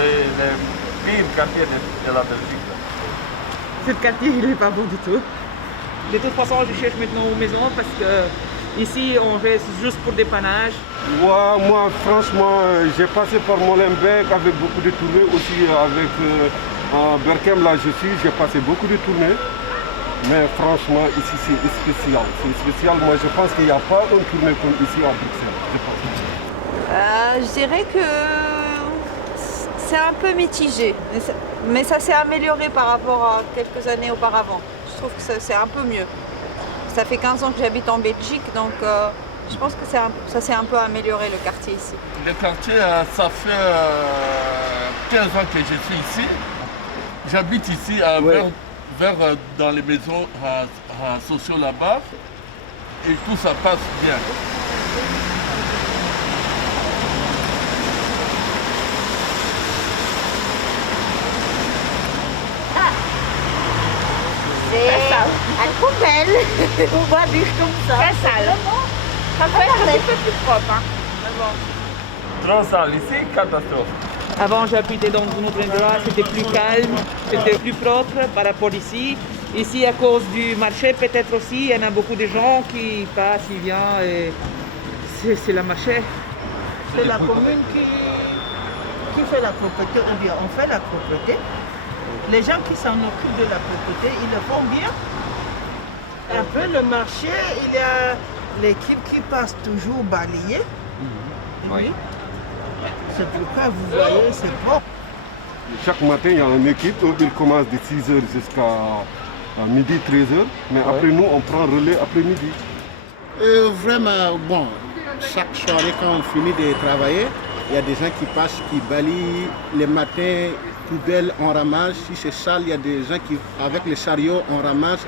C'est le pire quartier de la Belgique. Ce quartier, il n'est pas bon du tout. De toute façon, je cherche maintenant une maison parce que ici, on reste juste pour dépannage. Ouais, moi, franchement, j'ai passé par Molenbeek avec beaucoup de tournées aussi avec Berkem, là je suis, j'ai passé beaucoup de tournées. Mais franchement, ici c'est spécial. C'est spécial. Moi, je pense qu'il n'y a pas une tournée comme ici à Bruxelles. Je dirais que c'est un peu mitigé, mais ça s'est amélioré par rapport à quelques années auparavant. Je trouve que c'est un peu mieux. Ça fait 15 ans que j'habite en Belgique, donc je pense que ça s'est un peu amélioré le quartier ici. Le quartier, ça fait 15 ans que je suis ici. J'habite ici vers dans les maisons sociaux là-bas et tout ça passe bien. C'est à la poubelle. On voit des comme ça. Très sale. Ça peut être un petit peu plus propre. Hein. Trop sale ici, catastrophe. Avant, j'habitais dans un autre endroit, c'était plus calme, c'était plus propre par rapport ici. Ici, à cause du marché, peut-être aussi, il y en a beaucoup de gens qui passent, qui viennent, et c'est le marché. C'est la commune qui fait la propreté, ou bien on fait la propreté. Les gens qui s'en occupent de la propreté, ils le font bien. Après le marché, il y a l'équipe qui passe toujours balayer. Oui. C'est pourquoi vous voyez, c'est propre. Chaque matin, il y a une équipe, ils commencent de 6h jusqu'à midi, 13h. Mais après nous, on prend relais après-midi. Vraiment, bon, chaque soirée quand on finit de travailler, il y a des gens qui passent, qui balayent les matins, poubelles, on ramasse. Si c'est sale, il y a des gens qui, avec les chariots, on ramasse.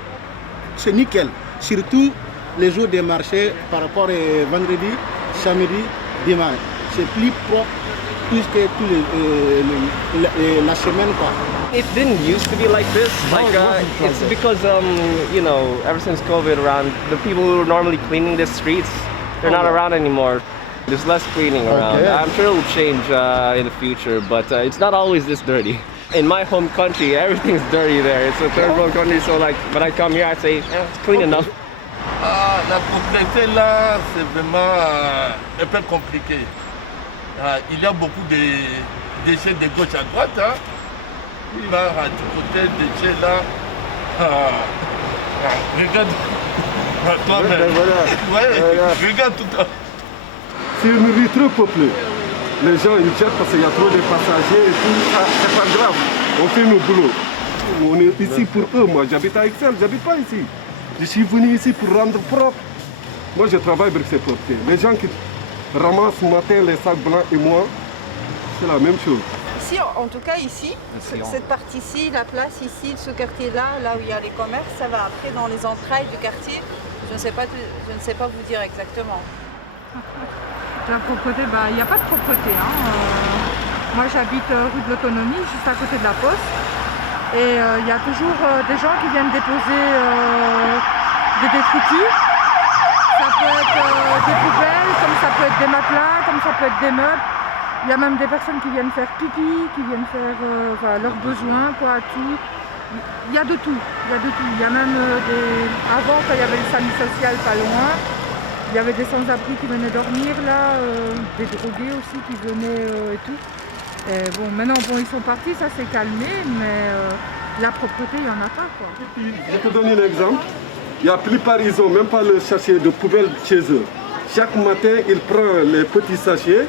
C'est nickel. Surtout les jours des marchés par rapport à vendredi, samedi, dimanche. C'est plus propre plus que la semaine, quoi. It didn't used to be like this. It's because you know, ever since COVID around, the people who are normally cleaning the streets, they're not around anymore. There's less cleaning around. Okay. I'm sure it will change in the future, but it's not always this dirty. In my home country, everything's dirty there. It's a third world country, so like when I come here, I say, it's clean enough. La propreté là, c'est vraiment un peu compliqué. Il y a beaucoup de déchets de gauche à droite. Hein. Là, du côté des déchets là, regarde toi-même. Regarde tout ça. C'est une rue trop peuplée. Les gens ils jettent parce qu'il y a trop de passagers et tout. Ah, c'est pas grave, on fait nos boulots. On est ici pour eux. Moi, j'habite à Excel, j'habite pas ici. Je suis venu ici pour rendre propre. Moi, je travaille avec ces propretés. Les gens qui ramassent ce matin les sacs blancs et moi, c'est la même chose. Ici, en tout cas ici, cette partie-ci, la place ici, ce quartier-là, là où il y a les commerces, ça va après dans les entrailles du quartier. Je ne sais pas vous dire exactement. La propreté, il n'y a pas de propreté. Hein. Moi j'habite rue de l'Autonomie, juste à côté de la poste. Et il y a toujours des gens qui viennent déposer des détritus. Ça peut être des poubelles, comme ça peut être des matelas, comme ça peut être des meubles. Il y a même des personnes qui viennent faire pipi, qui viennent faire leurs besoins, quoi, tout. Il y a de tout, il y a de tout. Il y a même avant, quand il y avait le SAMU social pas loin, Il y avait des sans-abri qui venaient dormir là, des drogués aussi qui venaient et tout. Et bon, maintenant ils sont partis, ça s'est calmé, mais la propreté, il n'y en a pas, quoi. Je te donne un exemple. Il y a plupart, ils n'ont même pas le sachet de poubelle chez eux. Chaque matin, ils prennent les petits sachets,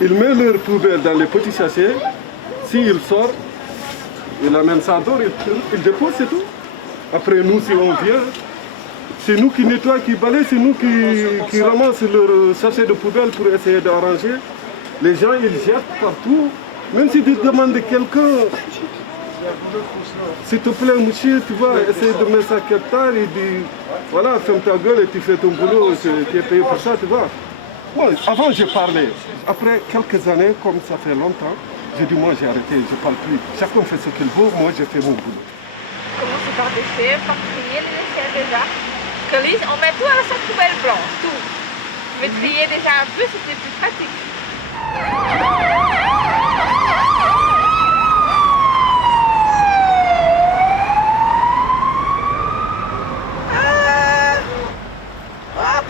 ils mettent leur poubelle dans les petits sachets. S'ils sortent, ils amènent ça dehors, ils déposent, c'est tout. Après, nous, si on vient, c'est nous qui nettoyons, qui balayons, c'est nous qui ramassent leur sachet de poubelle pour essayer d'arranger. Les gens, ils jettent partout. Même si tu demandes à quelqu'un, s'il te plaît, monsieur, tu vas essayer de mettre ça quelque part, il dit, voilà, ferme ta gueule et tu fais ton boulot, tu es payé pour ça, tu vois. Moi, avant, j'ai parlé. Après quelques années, comme ça fait longtemps, j'ai dit, moi, j'ai arrêté, je ne parle plus. Chacun fait ce qu'il veut, moi, je fais mon boulot. Commencer par déchets, par trier les déchets déjà. On met tout à la sac poubelle blanche, tout. Mais trier déjà un peu, c'était plus pratique.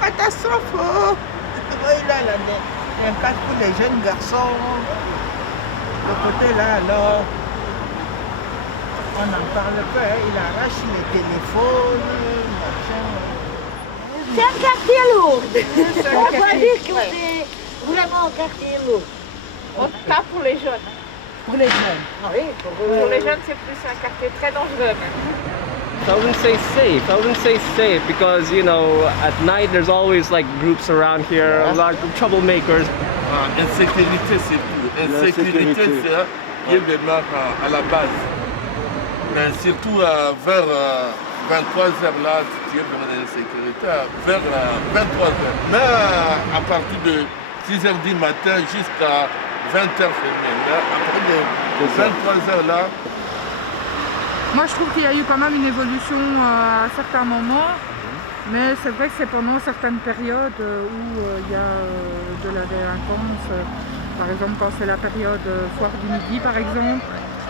Catastrophe. Oui, là, il y a un cas pour les jeunes garçons. Le côté là, alors, on n'en parle pas. Il arrache les téléphones, machin. C'est un quartier lourd. On va dire que c'est vraiment un quartier lourd. Pas pour les jeunes. Pour les jeunes. Ah oui, Pour les jeunes, c'est plus un quartier très dangereux. I wouldn't say safe. I wouldn't say safe because, you know, at night there's always like groups around here, a lot of troublemakers. Insécurité, c'est tout. Insécurité, c'est ça qui est vraiment à la base. Mais surtout vers 23h là, tu es vraiment dans l'insécurité. Vers 23h. Mais à partir de 6h du matin jusqu'à 20h, mais après de 23h là, Moi, je trouve qu'il y a eu quand même une évolution à certains moments, mais c'est vrai que c'est pendant certaines périodes où il y a de la délinquance. Par exemple, quand c'est la période foire du midi, par exemple,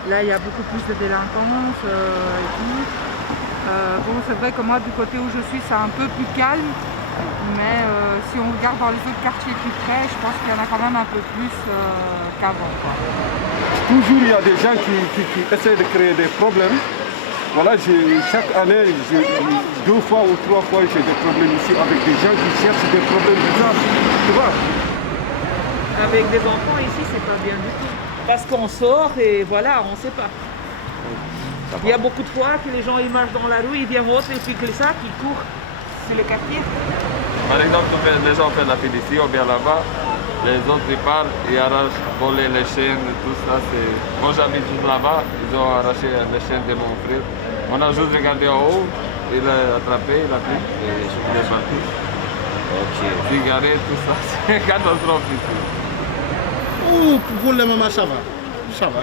là, il y a beaucoup plus de délinquance et tout. Bon, c'est vrai que moi, du côté où je suis, c'est un peu plus calme, mais si on regarde dans les autres quartiers plus près, je pense qu'il y en a quand même un peu plus qu'avant, quoi. Toujours, il y a des gens qui essaient de créer des problèmes. Voilà, chaque année, 2 fois ou 3 fois, j'ai des problèmes ici avec des gens qui cherchent des problèmes bizarres. Tu vois? Avec des enfants ici, c'est pas bien du tout. Parce qu'on sort et voilà, on sait pas. Il y a beaucoup de fois que les gens ils marchent dans la rue, ils viennent autre et puis que ça, ils courent. C'est le quartier. Par exemple, les gens font la file ici ou bien là-bas, les autres ils partent, ils arrachent, voler les chaînes, tout ça. Moi j'habite juste là-bas, ils ont arraché les chaînes de mon frère. On a juste regardé en haut, il l'a attrapé, il a pris, et il est parti. Ok. Cigarettes, tout ça, c'est une catastrophe ici. Pour le moment, ça va. Ça va.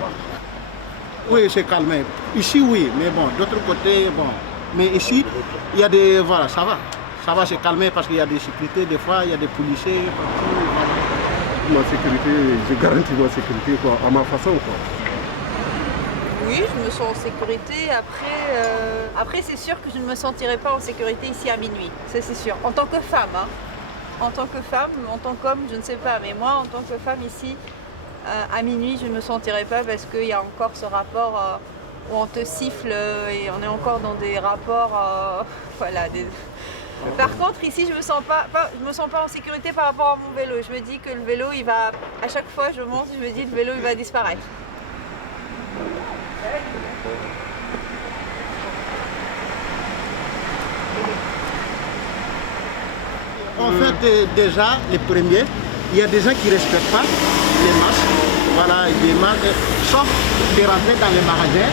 Oui, c'est calmé. Ici, oui, mais bon, d'autre côté, bon. Mais ici, il y a des... Voilà, ça va. Ça va, c'est calmé parce qu'il y a des sécurités, des fois, il y a des policiers partout. Ma sécurité, je garantis ma sécurité, quoi, à ma façon, quoi. Oui, je me sens en sécurité. Après c'est sûr que je ne me sentirai pas en sécurité ici à minuit. Ça, c'est sûr. En tant que femme, hein. En tant que femme, en tant qu'homme, je ne sais pas. Mais moi, en tant que femme ici, à minuit, je ne me sentirai pas parce qu'il y a encore ce rapport où on te siffle et on est encore dans des rapports... voilà. Par contre, ici, je me sens pas en sécurité par rapport à mon vélo. Je me dis que le vélo, il va... À chaque fois, je monte, je me dis que le vélo, il va disparaître. En fait, déjà, les premiers, il y a des gens qui ne respectent pas les masques. Voilà, des masques, sauf de rentrer dans les magasins.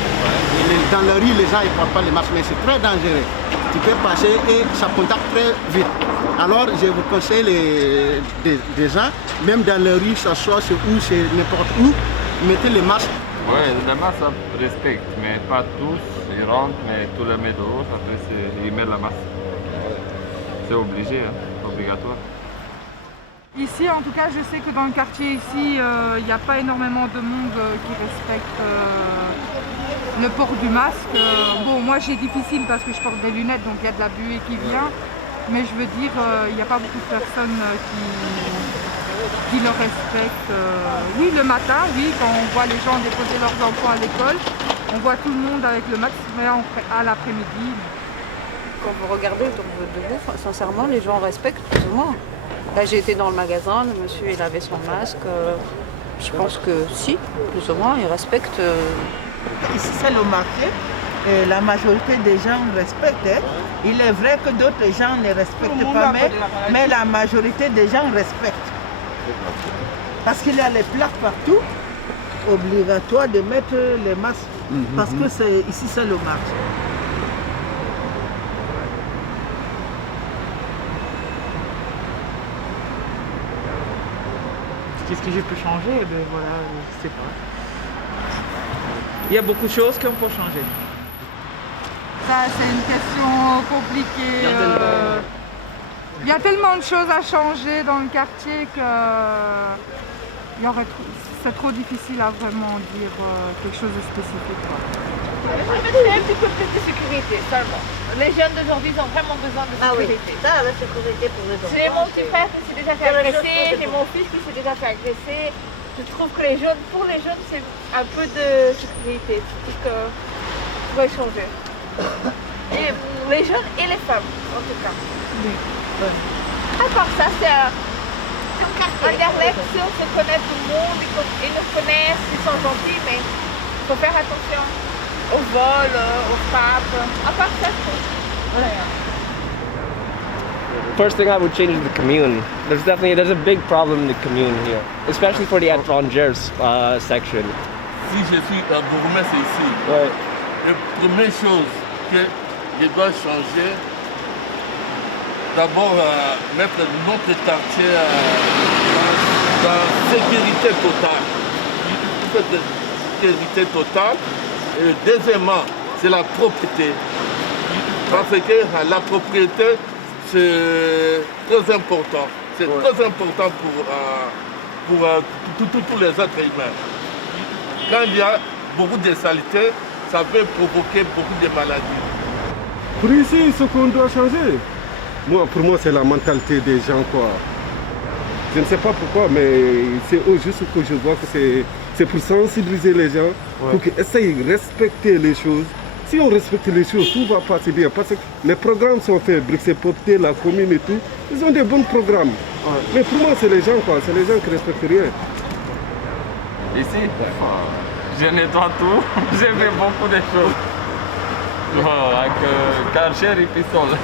Dans la rue, les gens ne portent pas les masques, mais c'est très dangereux. Tu peux passer et ça contacte très vite. Alors, je vous conseille des gens, même dans la rue, ça soit où, c'est n'importe où, mettez les masques. Oui, les masques, ça respecte, mais pas tous. Ils rentrent, mais tous les mettent dehors, après ils mettent la masque. C'est obligé, hein, obligatoire. Ici, en tout cas, je sais que dans le quartier ici, il n'y a pas énormément de monde qui respecte le port du masque. Bon, moi j'ai difficile parce que je porte des lunettes, donc il y a de la buée qui vient. Mais je veux dire, il n'y a pas beaucoup de personnes qui le respectent. Oui, le matin, oui, quand on voit les gens déposer leurs enfants à l'école, on voit tout le monde avec le masque, mais à l'après-midi. Quand vous regardez autour de vous, sincèrement, les gens respectent plus ou moins. Là, j'ai été dans le magasin, le monsieur, il avait son masque. Je pense que si, plus ou moins, il respecte. Ici, c'est le marché. Et la majorité des gens respectent. Hein. Il est vrai que d'autres gens ne respectent pas, mais la majorité des gens respectent. Parce qu'il y a les plaques partout, obligatoire de mettre les masques. Parce que ici, c'est le marché. Qu'est-ce que je peux changer? Ben voilà, je sais pas. Il y a beaucoup de choses qu'on peut changer. Ça, c'est une question compliquée. Il y a tellement de choses à changer dans le quartier que c'est trop difficile à vraiment dire quelque chose de spécifique. C'est un petit peu plus de sécurité seulement. Les jeunes d'aujourd'hui ont vraiment besoin de sécurité. Ah oui, ça, la sécurité pour les enfants. J'ai mon petit frère qui s'est déjà fait agresser, j'ai mon fils qui s'est déjà fait agresser. Je trouve que pour les jeunes, c'est un peu de sécurité. Je trouve que pourrait changer. Et les jeunes et les femmes, en tout cas. Oui. À part ça, c'est un dialecte, on se connaît tout le monde, ils nous connaissent, ils sont gentils, mais il faut faire attention au vol, aux frappes. À part ça, je trouve. Voilà. First thing I would change is the commune. There's a big problem in the commune here, especially for the étrangers section. Si je suis bourgmestre ici, Ouais. la première chose que je dois changer, d'abord mettre notre quartier dans sécurité totale. Il faut de sécurité totale. Et deuxièmement, c'est la propriété. Parce que la propriété, c'est très important. C'est très important pour tous les êtres humains. Quand il y a beaucoup de saleté, ça peut provoquer beaucoup de maladies. Pour ici, ce qu'on doit changer, pour moi, c'est la mentalité des gens, quoi. Je ne sais pas pourquoi, mais c'est juste que je vois que c'est pour sensibiliser les gens, pour qu'ils essayent de respecter les choses. Si on respecte les choses, tout va passer bien. Parce que les programmes sont faits, Bruxelles Popté, la commune et tout, ils ont des bons programmes. Mais pour moi, c'est les gens, quoi. C'est les gens qui ne respectent rien. Ici, je nettoie tout, j'ai fait beaucoup de choses. Avec karcher et pistolet.